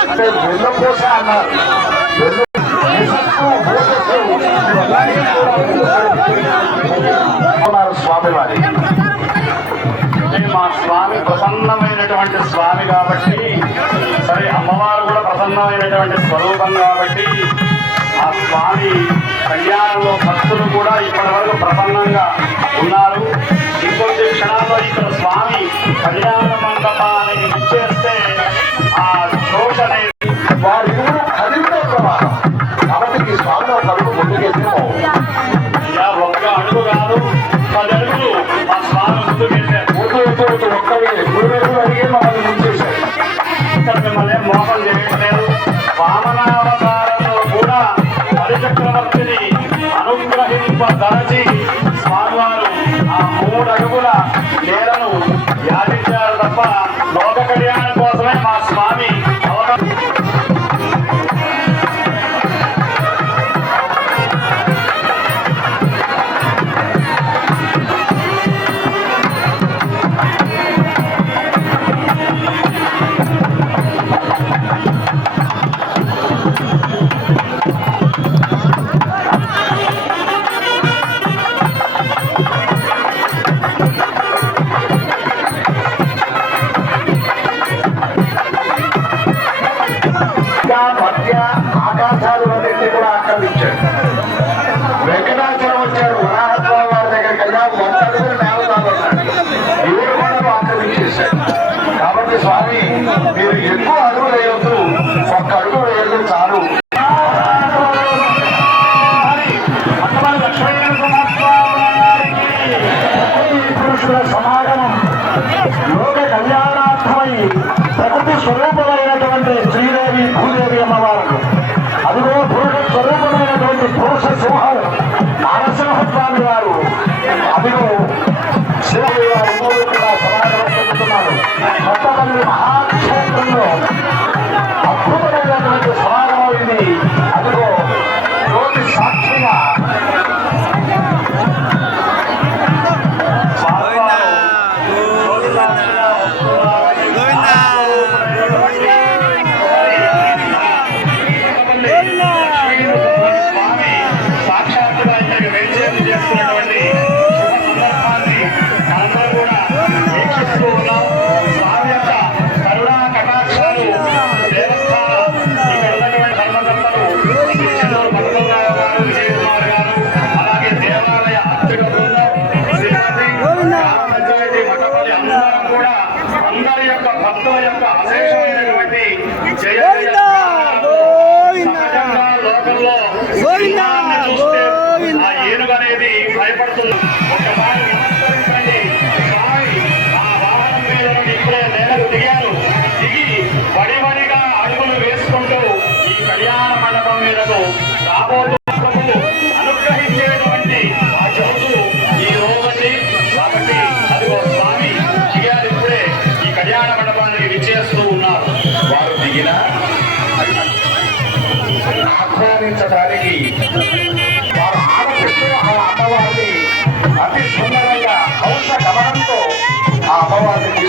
అంటే వెన్నపూస అన్నారు. స్వామి వారి మా స్వామి ప్రసన్నమైనటువంటి స్వామి కాబట్టి, సరే అమ్మవారు కూడా ప్రసన్నమైనటువంటి స్వరూపం కాబట్టి ఆ స్వామి కళ్యాణంలో భక్తులు కూడా ఇప్పటి వరకు ప్రసన్నంగా ఉన్నారు. ఇంకొద్ది క్షణాల్లో ఇక్కడ స్వామి కళ్యాణ మండపానికి ఇచ్చేస్తే ఆ జోష్ అనేది వారి కదిలితో ప్రమాదం కాబట్టి ఈ స్వామి కడుపు ముందుకెళ్తే ఒక్క అడుగు కాదు 10 అడుగులు ఆ స్వామి ముందుకెళ్ళారు. ఒక్కడికి 3 అడుగులు అడిగి మమ్మల్ని ముంచేశారు. ఇక్కడ మిమ్మల్ని మోసం చేయట్లేదు. వామనావతారంలో కూడా పరిచక్రవర్తిని అనుగ్రహింపదలచి స్వామివారు ఆ 3 అడుగుల నేలను యాచించారు తప్ప లోక కళ్యాణం కోసమే మా స్వామి అవతారం. ఆకాశాలు అన్నింటినీ కూడా ఆక్రమించాడు. వెంకటాచలం వచ్చాడు వరాహస్వామి వారి దగ్గరికి వెళ్ళా 100 అడుగులు నేలదాలు ఉన్నాడు. 7 కూడా ఆక్రమించేశాడు. కాబట్టి స్వామి మీరు ఎక్కువ అడుగులు వేయొద్దు, 1 అడుగు వేయదు చాలు. పురుషుల సమాగమం లోక కళ్యాణార్థమై ప్రకృతి స్వరూపమైనటువంటి శ్రీదేవి భూదేవి అమ్మవారు, అదిగో పురుష స్వరూపమైనటువంటి పురుష సింహం నరసింహస్వామి వారు, అదిగో శివదేవి వారు మూడు కూడా సమాగమం చెందుతున్నారు. కొత్తపల్లి మహాక్షేత్రంలో అద్భుతమైనటువంటి సమాగమం ఇది. అదిగో జ్యోతి సాక్షిగా ఏనుగనేది భయపడుతుంది. ఒకసారి నమస్కరించండి. ఆ వాహనం మీద ఇప్పుడే నేలకు దిగారు. దిగి వడివడిగా అడుగులు వేసుకుంటూ ఈ కళ్యాణ మండపం మీదకు రాబోతూ అనుగ్రహించేటువంటి ఆ చోటు ఈ రోజు. కాబట్టి అదిగో స్వామి దిగారు. ఇప్పుడే ఈ కళ్యాణ మండపానికి విచ్చేస్తూ ఉన్నారు. వారు దిగిన ఆహ్వానించడానికి వారు ఆడపిస్తూ ఆ అమ్మవారిని అతి సుందరంగా హంస గమనంతో ఆ అమ్మవారిని